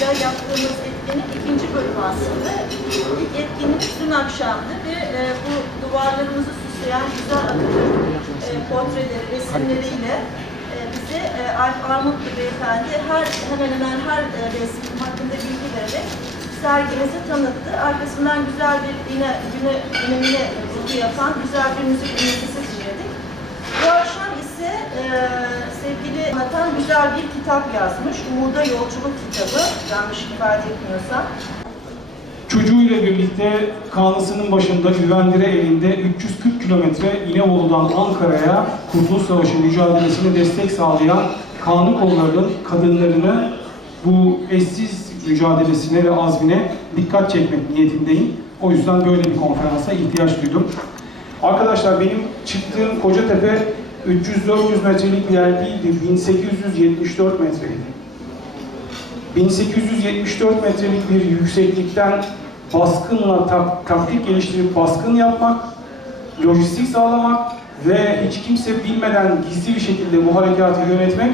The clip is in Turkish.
amacıyla yaptığımız etkinlik ikinci bölüm aslında. İlk etkinlik dün akşamdı ve e, bu duvarlarımızı süsleyen güzel Atatürk e, portreleri, resimleriyle e, bize e, Alp Armutlu Beyefendi her, hemen hemen her e, resim hakkında bilgi vererek sergimizi tanıttı. Arkasından güzel bir yine güne, günemine vurgu yapan güzel bir müzik ünitesi güzel bir kitap yazmış. Umuda Yolculuk kitabı. Yanlış ifade etmiyorsam. Çocuğuyla birlikte kanlısının başında güvendire elinde 340 kilometre İnebolu'dan Ankara'ya Kurtuluş Savaşı mücadelesine destek sağlayan kanun kollarının kadınlarını bu eşsiz mücadelesine ve azmine dikkat çekmek niyetindeyim. O yüzden böyle bir konferansa ihtiyaç duydum. Arkadaşlar benim çıktığım Kocatepe 300-400 metrelik bir yer değildi. 1874 metreydi. 1874 metrelik bir yükseklikten baskınla tak- taktik geliştirip baskın yapmak, lojistik sağlamak ve hiç kimse bilmeden gizli bir şekilde bu harekatı yönetmek